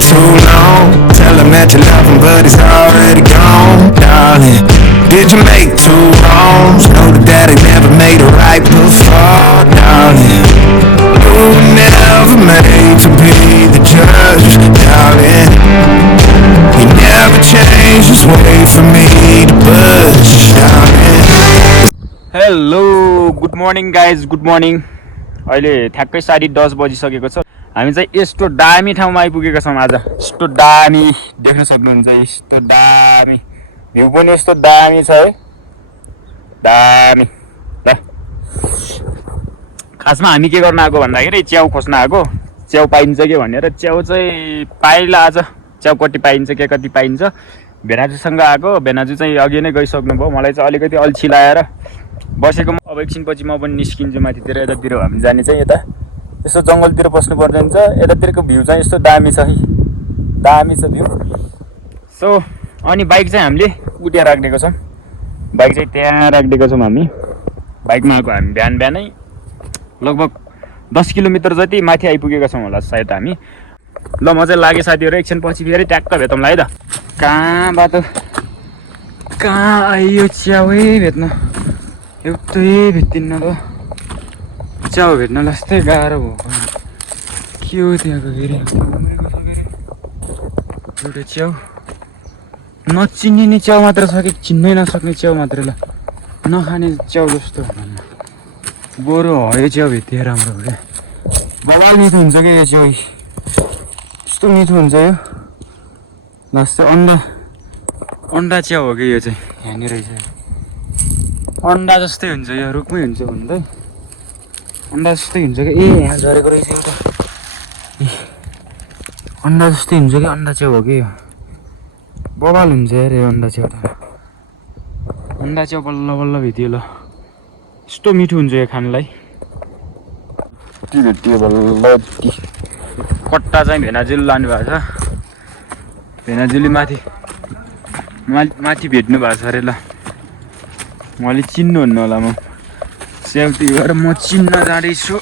too long. Tell him that you love him, but he's already gone, darling. Did you make two wrongs? Know that daddy never made it right before, darling. You were never made to be the judge, darling. He never changed, just wait for me to budge, darling. Hello good morning guys, good morning. अहिले ठ्याक्कै 10:30 बजिसकेको छ। हामी चाहिँ यस्तो दामी ठाउँमा आइपुगेका छौँ आज। यस्तो दामी देख्न सक्नुहुन्छ, यस्तो दामी भ्यू पनि यस्तो दामी छ है, दामी। ल खासमा हामी के गर्न आएको भन्दाखेरि च्याउ खोज्न आएको। च्याउ पाइन्छ कि भनेर च्याउ चाहिँ पाइला आज। च्याउ कति पाइन्छ के कति पाइन्छ भेनाजुसँग आएको। भेनाजु चाहिँ अघि नै गइसक्नु भयो। मलाई चाहिँ अलिकति अल्छी लाएर बसेको। अब एकछिनपछि म पनि निस्किन्छु माथितिर। यतातिर हामी जाने चाहिँ यता यसो जङ्गलतिर पस्नु पर्ने हुन्छ। यतातिरको भ्यू चाहिँ यस्तो दामी छ है, दामी छ भ्यू। सो अनि बाइक चाहिँ हामीले उठ्या राखिदिएको छौँ। बाइक चाहिँ त्यहाँ राखिदिएको छौँ हामी। बाइकमा आएको हामी बिहानै लगभग 10 किलोमिटर जति माथि आइपुगेका छौँ होला सायद हामी। ल म चाहिँ लागेँ साथीहरू, एकछिन पछि फेरि ट्याक्क भेटौँला है त। कहाँ आइयो च्याउै भेट्न, एउटै भेटिन्न त। च्याउ भेट्न जस्तै गाह्रो भएको के हो त्यहाँको फेरि। एउटा च्याउ नचिनिने च्याउ मात्र छ कि चिन्नै नसक्ने च्याउ मात्र। ल नखाने च्याउ जस्तो बरु हयो च्याउ भेटियो राम्रो हो क्या। बबाल मिठो हुन्छ क्या यो च्याउ, यस्तो मिठो हुन्छ यो। लास्ट चाहिँ अन्डा च्याउ हो कि यो चाहिँ। यहाँनिर रहेछ अन्डा जस्तै हुन्छ यो, रुखमै हुन्छ भन्दै अन्डा जस्तै हुन्छ क्या। ए यहाँ झरेको रहेछ एउटा। अन्डा जस्तै हुन्छ कि, अन्डा च्याउ हो कि यो। बबाल हुन्छ यार यो अन्डा च्याउ त। अन्डा च्याउ बल्ल बल्ल भेटियो। ल यस्तो मिठो हुन्छ यो खानलाई। के भेटियो बल्ल। कट्टा चाहिँ भेनाजुले लानु भएको छ। भेनाजुले माथि भेट्नु भएको छ अरे। ल मैले चिन्नुहुन्न होला, म सेल्फी गरेर म चिन्न जाँदैछु।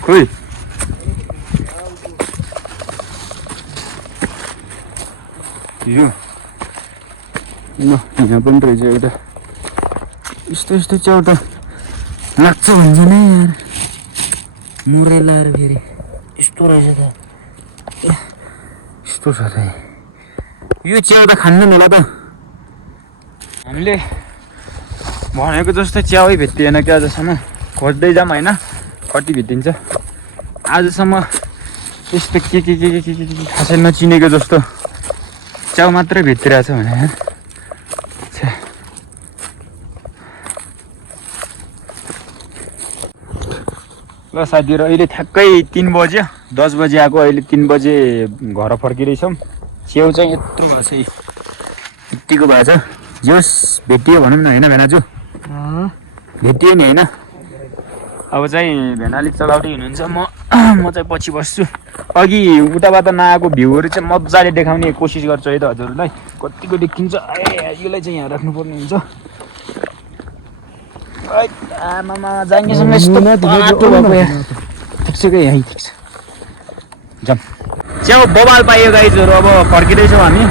खोइ यो यहाँ पनि रहेछ एउटा। यस्तो यस्तो च्याउ त लाग्छ भन्छ नि यार, मुरै लाएर फेरि यस्तो रहेछ त। यस्तो छ त यो च्याउ त खान्न होला त। हामीले भनेको जस्तो च्याउै भेटिएन क्या आजसम्म। खोज्दै जाऊँ होइन, कति भेटिन्छ आजसम्म। यस्तो के खासै नचिनेको जस्तो च्याउ मात्रै भेटिरहेछ भने। ल साथीहरू अहिले ठ्याक्कै 3 बज्यो। 10 बजी आएको, अहिले 3 बजे घर फर्किँदैछौँ। च्याउ चाहिँ यत्रो भएको छ, यत्तिको भएको छ। जोस् भेटियो भनौँ न होइन भेनाजु, भेटियो नि होइन। अब चाहिँ भेनाले चलाउँदै हुनुहुन्छ, म चाहिँ पछि बस्छु। अघि उताबाट नआएको भ्यूहरू चाहिँ मजाले देखाउने कोसिस गर्छु है त हजुरहरूलाई। कतिको देखिन्छ यसलाई चाहिँ यहाँ राख्नुपर्ने हुन्छ। आमामा जाङ्गेसँग यस्तो बाटो भएको यहाँ। ठिक छ क्या, यहीँ ठिक छ। जाऊँ। च्याउ बबाल पाइयो गाइजहरू। अब फर्किँदैछौँ हामी।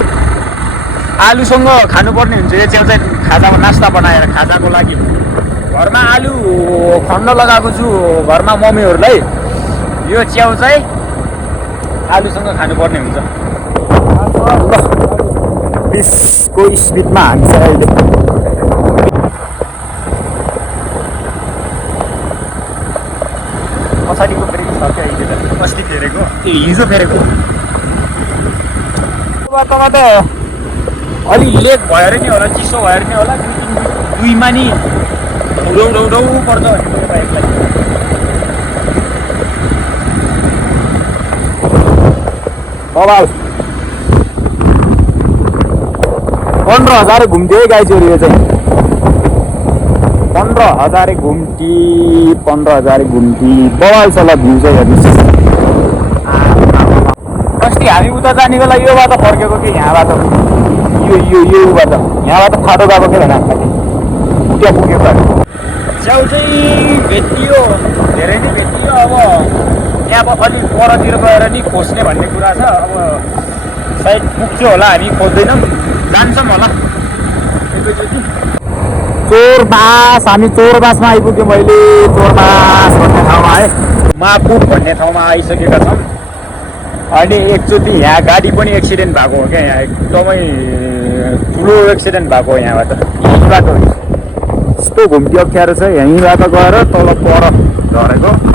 आलुसँग खानुपर्ने हुन्छ यो च्याउ चाहिँ, खाजामा नास्ता बनाएर खाजाको लागि। घरमा आलु खन्न लगाएको छु घरमा मम्मीहरूलाई। यो च्याउ चाहिँ आलुसँग खानुपर्ने हुन्छ। बिसको स्पिडमा हान्छ अहिले। पछाडिको फेरेको छ क्या अहिले त, अस्ति फेरेको ए हिजो फेरेको। बाटोमा त अलि लेट भएर नि होला, चिसो भएर नि होला, दुईमा नि उडौ पर्छ भने बाइकलाई। बबाल 15,000 घुम्थ्यो है गाइजहरू। यो चाहिँ 15,000 घुम्टी, 15,000 घुम्टी। बबाल छ। ल भ्यू चाहिँ हेर्नुहोस्। अस्ति हामी उता जाने बेला यो बाटो फर्केको कि यहाँबाट यो बाटो यहाँबाट फाटो गएको के भने हामीलाई त्यहाँ पुग्यो। च्याउ चाहिँ भेटियो धेरै नै भेटियो। अब यहाँ अब अलिक परतिर गएर नि खोज्ने भन्ने कुरा छ। अब सायद पुग्छौँ होला, हामी खोज्दैनौँ, जान्छौँ होला एकैचोटि। चोरबास, हामी चोरबासमा आइपुग्यौँ। मैले चोरबास भन्ने ठाउँमा है, मापुट भन्ने ठाउँमा आइसकेका छौँ। अनि एकचोटि यहाँ गाडी पनि एक्सिडेन्ट भएको हो क्या, यहाँ एकदमै ठुलो एक्सिडेन्ट भएको हो यहाँबाट। यहीँबाट यस्तो घुम्ती अप्ठ्यारो छ, यहीँबाट गएर तल पर झरेको।